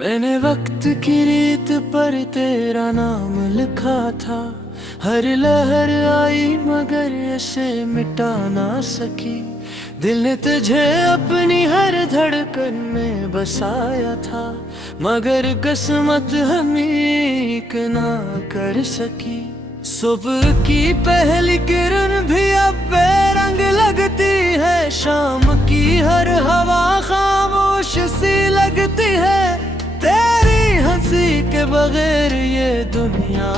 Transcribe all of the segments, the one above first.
मैंने वक्त की रीत पर तेरा नाम लिखा था। हर लहर आई मगर इसे मिटा ना सकी। दिल ने तुझे अपनी हर धड़कन में बसाया था, मगर किस्मत हमीक ना कर सकी। सुबह की पहली किरण भी अब बेरंग लगती है, शाम की हर हवा खामोश सी लगती है। तेरी हंसी के बगैर ये दुनिया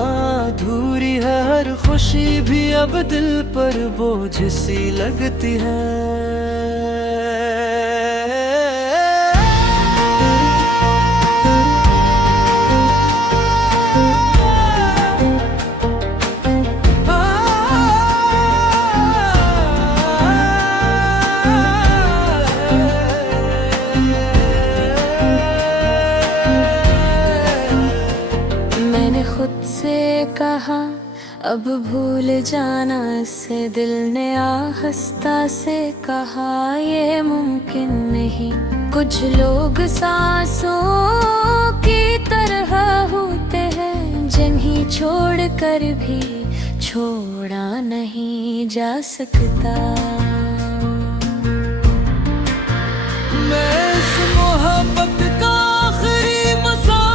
अधूरी है, हर खुशी भी अब दिल पर बोझ सी लगती है। खुद से कहा अब भूल जाना, से दिल ने आहिस्ता से कहा ये मुमकिन नहीं। कुछ लोग सांसों की तरह होते हैं, जिन्हें छोड़ कर भी छोड़ा नहीं जा सकता। मैं इस मोहब्बत का आखिरी मुसाफिर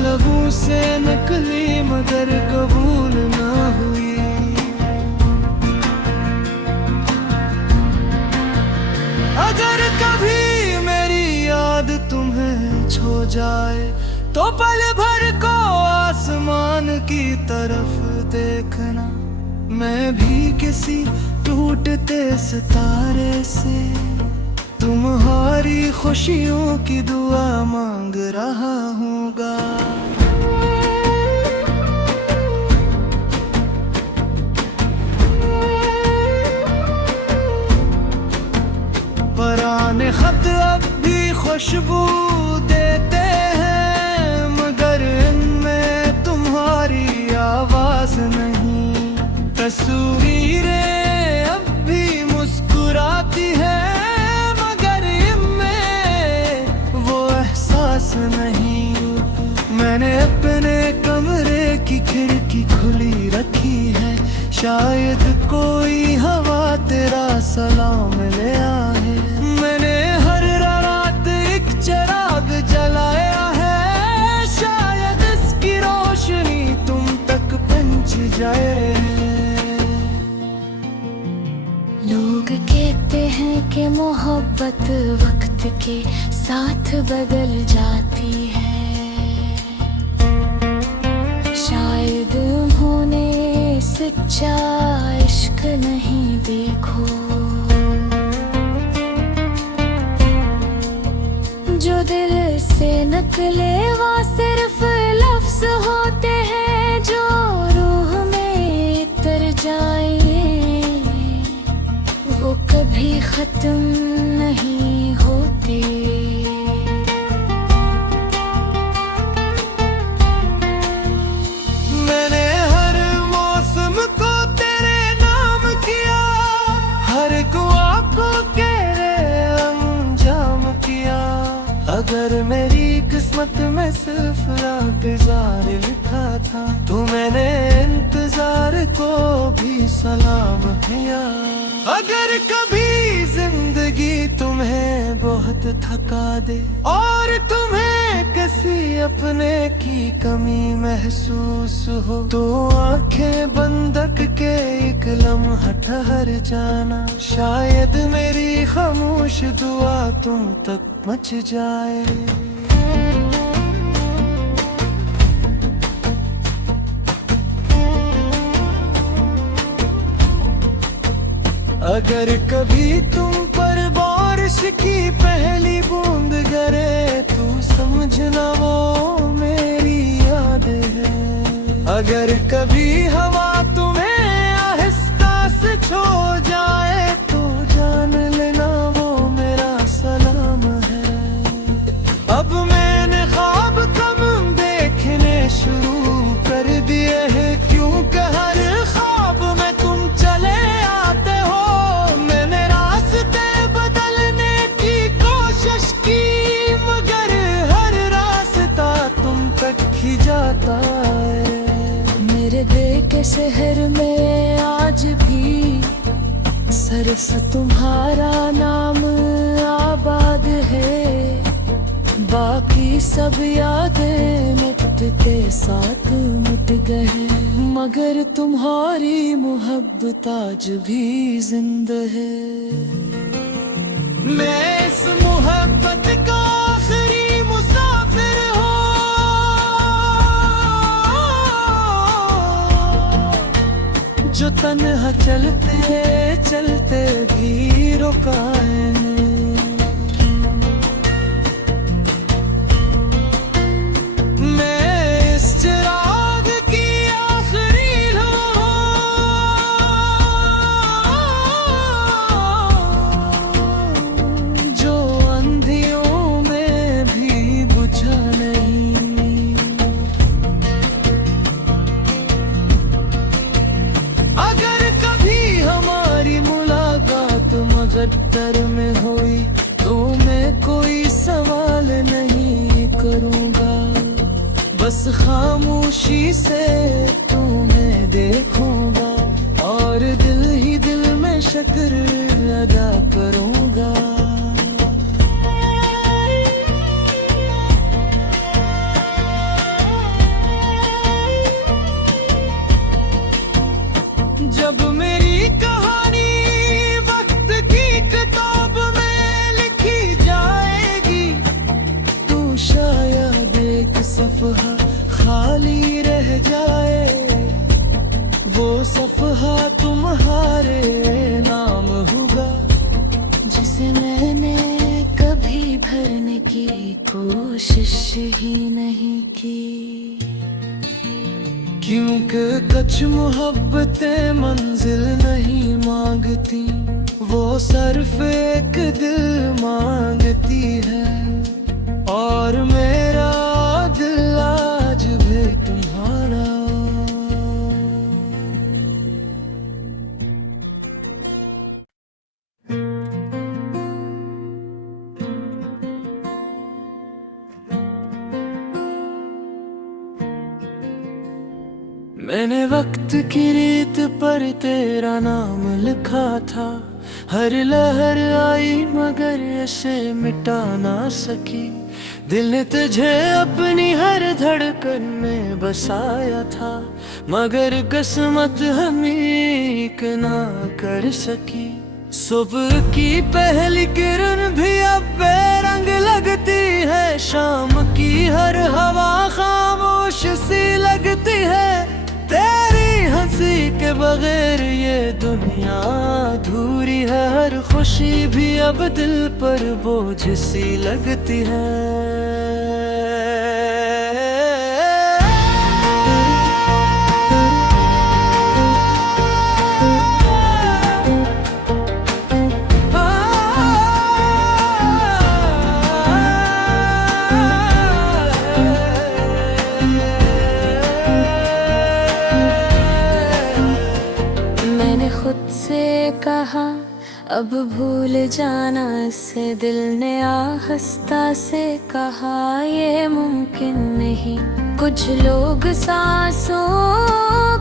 लबों से निकली मगर कबूल ना हुई। अगर कभी मेरी याद तुम्हें छो जाए, तो पल भर को आसमान की तरफ देखना। मैं भी किसी टूटते सितारे से तुम्हारी खुशियों की दुआ मांग रहा हूँगा। पुराने खत अब भी खुशबू देते हैं, मगर इनमें तुम्हारी आवाज नहीं। तस्वीरें अब भी मुस्कुराती है, नहीं। मैंने अपने कमरे की खिड़की खुली रखी है, शायद कोई हवा तेरा सलाम ले आए। मैंने हर रात एक चिराग जलाया है, शायद इसकी रोशनी तुम तक पहुंच जाए। लोग कहते हैं कि मोहब्बत वक्त के साथ बदल जाती है, शायद उन्होंने सच्चा इश्क नहीं देखो। जो दिल से निकले वो सिर्फ लफ्ज होते हैं, जो रूह में उतर जाए वो कभी खत्म नहीं होते। मैंने हर मौसम को तेरे नाम किया, हर दुआ को तेरे अंजाम किया। अगर मेरी किस्मत में सिर्फ इंतजार लिखा था, तो मैंने इंतजार को भी सलाम किया। अगर कभी जिंदगी तुम्हें बहुत थका दे और तुम्हें किसी अपने की कमी महसूस हो, तो आंखें बंद के एक लम्हा ठहर जाना। शायद मेरी खामोश दुआ तुम तक मच जाए। अगर कभी तुम पर बारिश की पहली बूंद गिरे, तू समझना वो मेरी याद है। अगर कभी हवा तुम्हें आहिस्ता से छो जाए तो जान लेना वो मेरा सलाम है। अब मैंने ख्वाब कम देखने शुरू कर दिए हैं, क्योंकि हर ख्वाब में तुम चले आते हो। मैंने रास्ते बदलने की कोशिश की, मगर हर रास्ता तुम तक ही जाता है। मेरे दिल के शहर में आज भी सिर्फ तुम्हारा नाम आबाद है। बाकी सब यादें मिटते साथ मिट गए, मगर तुम्हारी मोहब्बत आज भी जिंदा है। मैं इस मोहब्बत का आखिरी मुसाफिर हूँ, जो तन्हा चलते चलते भी रुका है। मैं इस चिराग की आखिरी लौ हूँ, जो अंधियों में भी बुझा नहीं। अगर कभी हमारी मुलाकात मगद्दर में हुई तो मैं कोई सवाल नहीं करूँगा, बस खामोशी से तुम्हें देखूँगा और दिल ही दिल में शुक्र अदा करूँगा। जब मेरी कहानी वक्त की किताब में लिखी जाएगी, तो शायद एक सफ़हा खाली रह जाए। वो सफ़हा तुम्हारे नाम होगा, जिसे मैंने कभी भरने की कोशिश ही नहीं की। क्योंकि कुछ मोहब्बतें मंजिल नहीं मांगती, वो सिर्फ एक दिल मांगती है। और मेरा दिल आज भी तुम्हारा। मैंने वक्त की रीत पर तेरा नाम लिखा था, हर लहर आई मगर इसे मिटा ना सकी। दिल ने तुझे अपनी हर धड़कन में बसाया था, मगर किस्मत हमीक ना कर सकी। सुबह की पहली किरण भी अब बेरंग लगती है, शाम की हर हवा खामोश सी लगती है। तेरी हंसी के बगैर ये दुनिया अधूरी है, हर खुशी भी अब दिल पर बोझ सी लगती है। कहा अब भूल जाना, से दिल ने आहिस्ता से कहा ये मुमकिन नहीं। कुछ लोग सांसों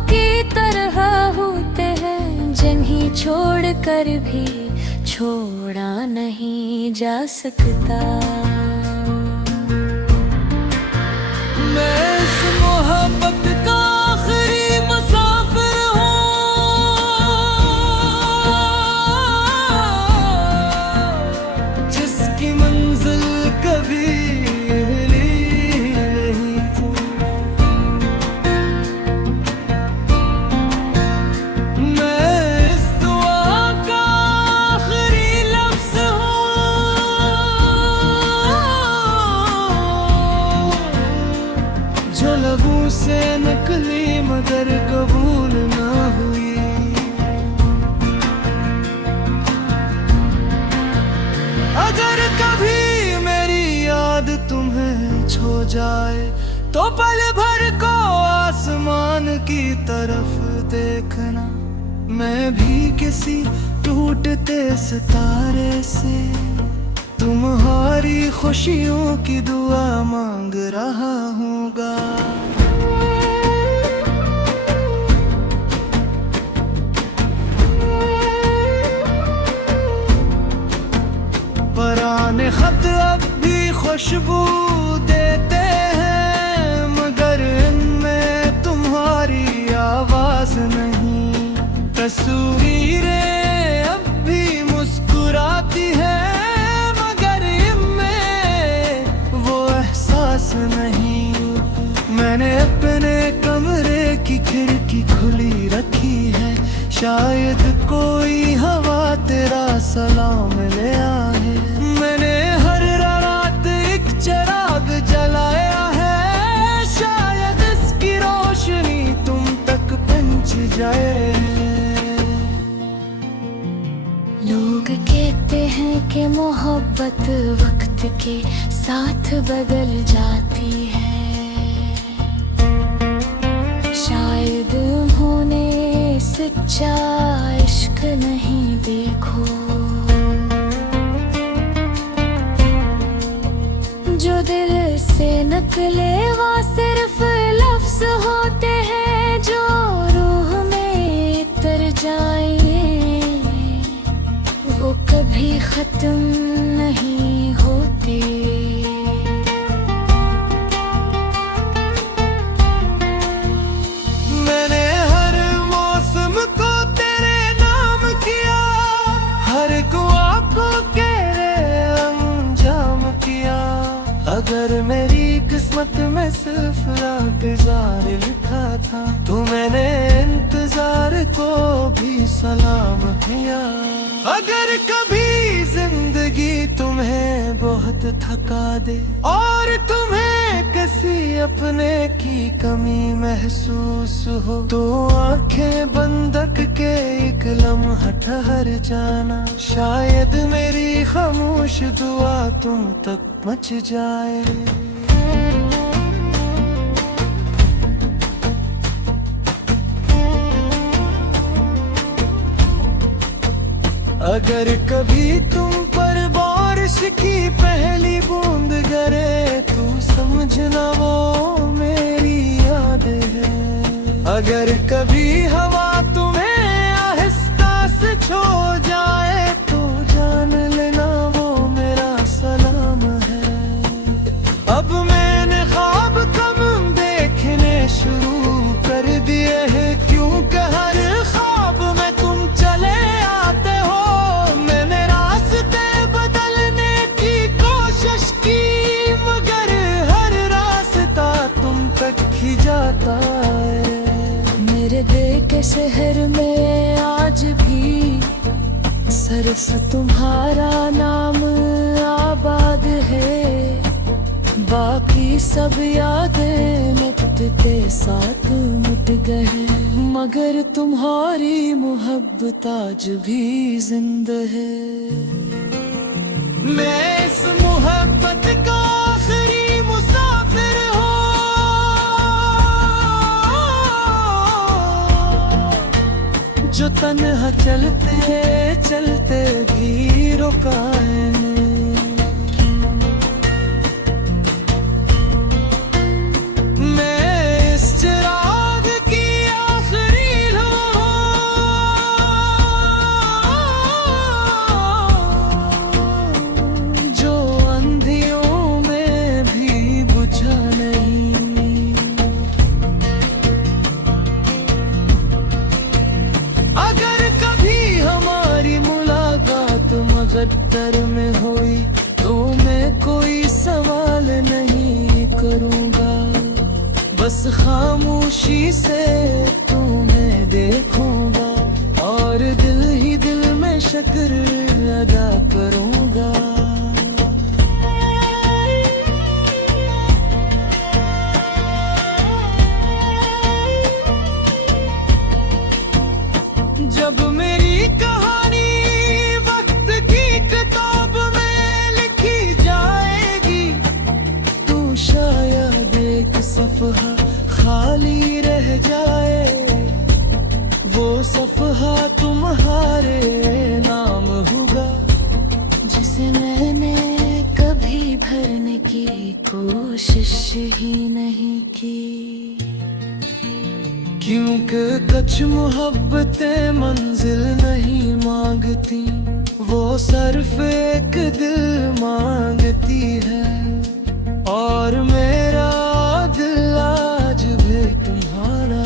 की तरह होते हैं, जिन्हें छोड़ कर भी छोड़ा नहीं जा सकता। मैं इस मोहब्बत का आखिरी मुसाफिर से नकली मगर कबूल ना हुई। अगर कभी मेरी याद तुम्हें छो जाए तो पल भर को आसमान की तरफ देखना, मैं भी किसी टूटते सितारे से तुम्हारी खुशियों की दुआ मांग रहा हूँगा। पुराने खत अब भी खुशबू देते हैं, मगर इनमें तुम्हारी आवाज नहीं। तस्वीरें अब भी मुस्कुराती हैं, मगर इनमें वो एहसास नहीं। मैंने अपने कमरे की खिड़की खुली रखी है, शायद कोई हवा तेरा सलाम ले आए। मैंने हर रात एक चिराग जलाया है, शायद इसकी रोशनी तुम तक पहुंच जाए। लोग कहते हैं कि मोहब्बत वक्त के साथ बदल जाती है, शायद उन्होंने सच्चा इश्क नहीं देखो। जो दिल से निकले वो सिर्फ लफ्ज होते हैं, जो रूह में उतर जाए वो कभी खत्म नहीं होते। मैंने हर मौसम को तेरे नाम किया, हर दुआ को तेरे अंजाम किया। अगर मेरी किस्मत में सिर्फ इंतजार लिखा था तो मैंने इंतजार को भी सलाम किया। अगर कभी जिंदगी तुम्हें बहुत थका दे और तुम्हें किसी अपने की कमी महसूस हो, तो आंखें बंद के एक लम्हा ठहर जाना, शायद मेरी खामोश दुआ तुम तक मच जाए। अगर कभी तुम पर बारिश की पहली बूंद गिरे तो समझना वो मेरी याद है। अगर कभी हवा तुम्हें आहिस्ता से छू जाए तो जान लेना वो मेरा सलाम है। अब मैंने ख्वाब कम देखने शुरू कर दिए हैं, क्योंकि हर ख्वाब में तुम चले आते हो। मैंने रास्ते बदलने की कोशिश की, मगर हर रास्ता तुम तक ही जाता है। मेरे दिल के शहर में आज भी सिर्फ तुम्हारा नाम आबाद है, बाकी सब यादें वक्त के साथ मिट गए, मगर तुम्हारी मोहब्बत आज भी जिंदा है। मैं इस मोहब्बत का आखिरी मुसाफिर हूँ, जो तन्हा चलते चलते भी रुका है। मैं इस चिराग की आखिरी लौ हूँ, जो अंधियों में भी बुझा नहीं। अगर कभी हमारी मुलाकात मगद्दर में हुई तो मैं कोई सवाल नहीं करूँगा, बस खामोशी से तुम्हें देखूंगा और दिल ही दिल में शुक्र अदा करूंगा। अब मेरी कहानी वक्त की किताब में लिखी जाएगी। तू शायद एक सफ़हा खाली रह जाए, वो सफ़हा तुम्हारे नाम होगा, जिसे मैंने कभी भरने की कोशिश ही नहीं की। क्योंकि कुछ मोहब्बतें मंजिल नहीं मांगती, वो सिर्फ एक दिल मांगती है। और मेरा दिल आज भी तुम्हारा।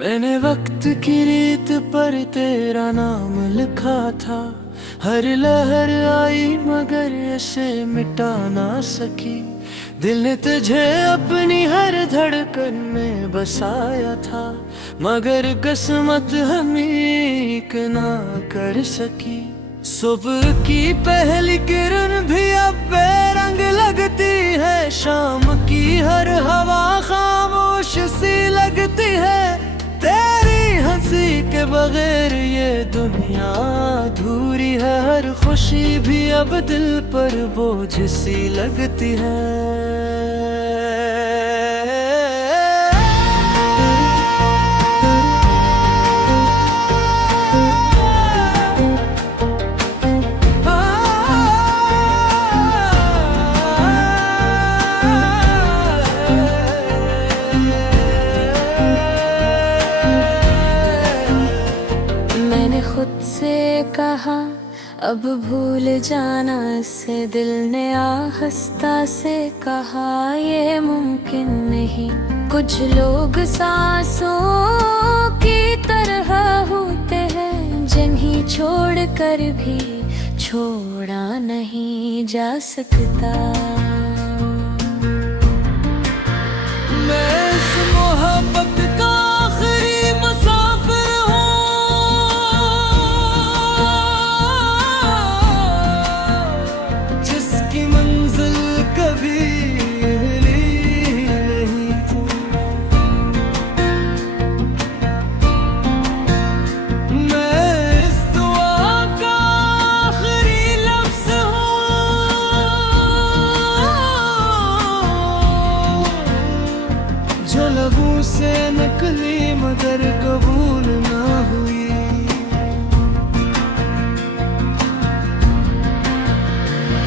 मैंने वक्त की रीत पर तेरा नाम लिखा था, हर लहर आई मगर इसे मिटा ना सकी। दिल ने तुझे अपनी हर धड़कन में बसाया था, मगर किस्मत हमीक ना कर सकी। सुबह की पहली किरण भी अब बेरंग लगती है, शाम की हर हवा खामोश सी लगती है। तेरी हंसी के बगैर ये दुनिया अधूरी है, हर खुशी भी अब दिल पर बोझ सी लगती है। खुद से कहा अब भूल जाना, से दिल ने आहिस्ता से कहा ये मुमकिन नहीं। कुछ लोग सांसों की तरह होते हैं, जिन्हें छोड़ कर भी छोड़ा नहीं जा सकता। मैं इस मोहब्बत का आखिरी मुसाफिर लबों से निकली मगर कबूल ना हुई।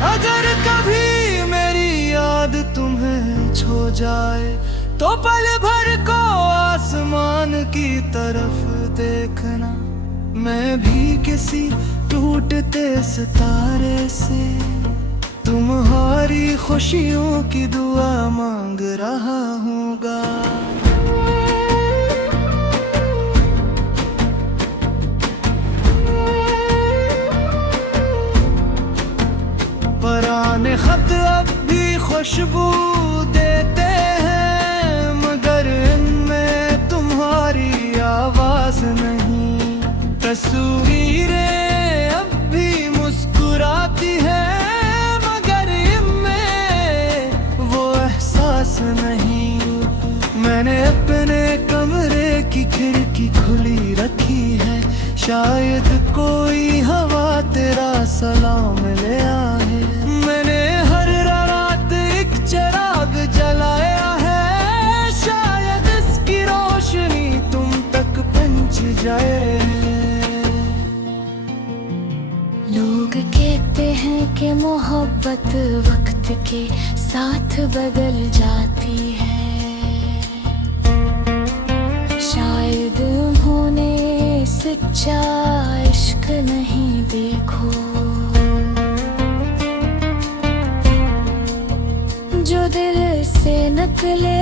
अगर कभी मेरी याद तुम्हें छो जाए, तो पल भर को आसमान की तरफ देखना। मैं भी किसी टूटते सितारे से तुम्हारी खुशियों की दुआ मांग रहा हूँगा। पुराने खत अब भी खुशबू देते हैं, मगर इनमें तुम्हारी आवाज नहीं। तस्वीरें अब भी मुस्कुराती हैं, मगर इनमें वो एहसास नहीं। मैंने अपने कमरे की खिड़की खुली रखी है, शायद कोई हवा तेरा सलाम ले आए। मैंने हर रात एक चिराग जलाया है, शायद इसकी रोशनी तुम तक पहुंच जाए। लोग कहते हैं कि मोहब्बत वक्त के साथ बदल जाती है, शायद उन्होंने सच्चा इश्क नहीं देखो। जो दिल से निकले